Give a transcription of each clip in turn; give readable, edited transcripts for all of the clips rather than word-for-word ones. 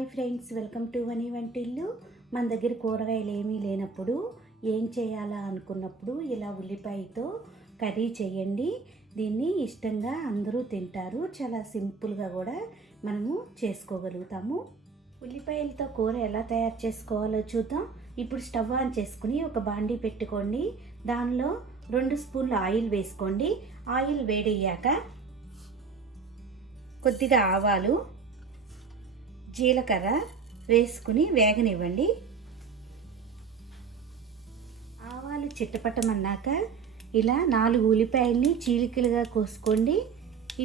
Hi friends, welcome to వని వంటిల్లు. మన దగ్గర కూరగాయలు ఏమీ లేనప్పుడు ఏం చేయాలా అనుకున్నప్పుడు ఇలా ఉల్లిపాయతో కర్రీ చేయండి. దీన్ని ఇష్టంగా అందరూ తింటారు. చాలా సింపుల్గా కూడా మనము చేసుకోగలుగుతాము. ఉల్లిపాయలతో కూర ఎలా తయారు చేసుకోవాలో చూద్దాం. ఇప్పుడు స్టవ్ ఆన్ చేసుకుని ఒక బాండీ పెట్టుకోండి. దానిలో 2 స్పూన్ల ఆయిల్ వేసుకోండి. ఆయిల్ వేడయ్యాక కొద్దిగా ఆవాలు, జీలకర్ర వేసుకుని వేగనివ్వండి. ఆవాలు చిట్టపట్టమన్నాక ఇలా 4 ఉల్లిపాయల్ని చీలికలుగా కోసుకోండి.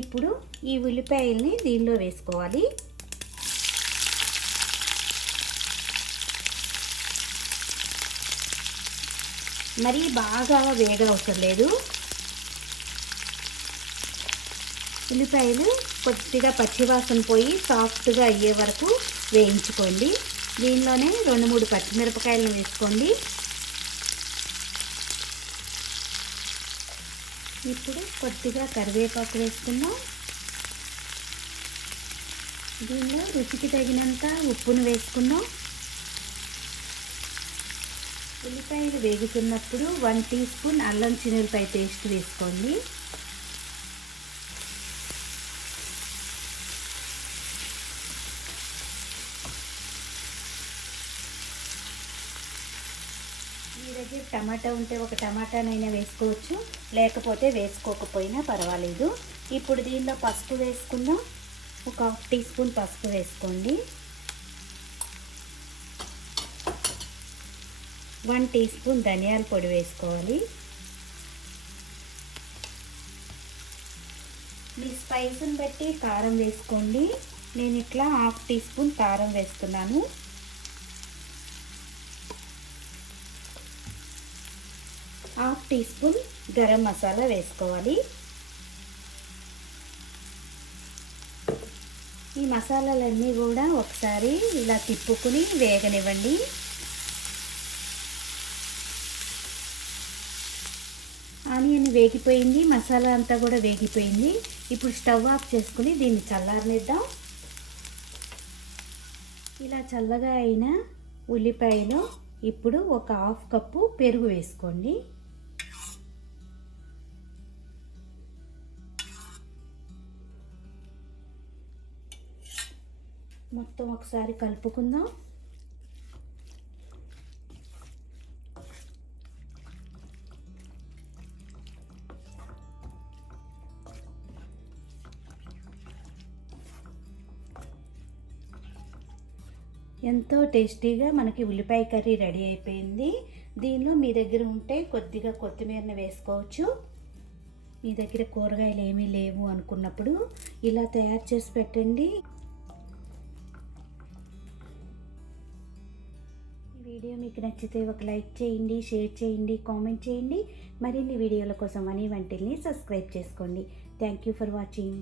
ఇప్పుడు ఈ ఉల్లిపాయల్ని దీనిలో వేసుకోవాలి. మరీ బాగా వేగవసరం లేదు. ఉల్లిపాయలు కొద్దిగా పచ్చివాసన పోయి సాఫ్ట్గా అయ్యే వరకు వేయించుకోండి. దీనిలోనే 2-3 పచ్చిమిరపకాయలను వేసుకోండి. ఇప్పుడు కొద్దిగా కరివేపాకు వేసుకుందాం. దీనిలో రుచికి తగినంత ఉప్పును వేసుకుందాం. ఉల్లిపాయలు వేగుతున్నప్పుడు 1 టీ స్పూన్ అల్లం చిన్నులపాయ పేస్ట్ వేసుకోండి. మీ దగ్గర టమాటా ఉంటే ఒక టమాటానైనా వేసుకోవచ్చు, లేకపోతే వేసుకోకపోయినా పర్వాలేదు. ఇప్పుడు దీనిలో పసుపు వేసుకుందాం. ఒక 1 టీ స్పూన్ పసుపు వేసుకోండి. 1 టీ స్పూన్ ధనియాల పొడి వేసుకోవాలి. మీ స్పైస్ని బట్టి కారం వేసుకోండి. నేను ఇట్లా 1/2 టీ స్పూన్ కారం వేస్తున్నాను. 1/2 టీ స్పూన్ గరం మసాలా వేసుకోవాలి. ఈ మసాలాలన్నీ కూడా ఒకసారి ఇలా తిప్పుకుని వేగనివ్వండి. ఆనియన్ వేగిపోయింది, మసాలా అంతా కూడా వేగిపోయింది. ఇప్పుడు స్టవ్ ఆఫ్ చేసుకుని దీన్ని చల్లారనిద్దాం. ఇలా చల్లగా అయిన ఉల్లిపాయలో ఇప్పుడు ఒక 1/2 కప్పు పెరుగు వేసుకోండి. మొత్తం ఒకసారి కలుపుకుందాం. ఎంతో టేస్టీగా మనకి ఉల్లిపాయ కర్రీ రెడీ అయిపోయింది. దీనిలో మీ దగ్గర ఉంటే కొద్దిగా కొత్తిమీరని వేసుకోవచ్చు. మీ దగ్గర కూరగాయలు ఏమీ లేవు అనుకున్నప్పుడు ఇలా తయారు చేసి పెట్టండి. ఈ వీడియో మీకు నచ్చితే ఒక లైక్ చేయండి, షేర్ చేయండి, కామెంట్ చేయండి. మరిన్ని వీడియోల కోసం వని వంటిల్ని సబ్స్క్రైబ్ చేసుకోండి. Thank you for watching.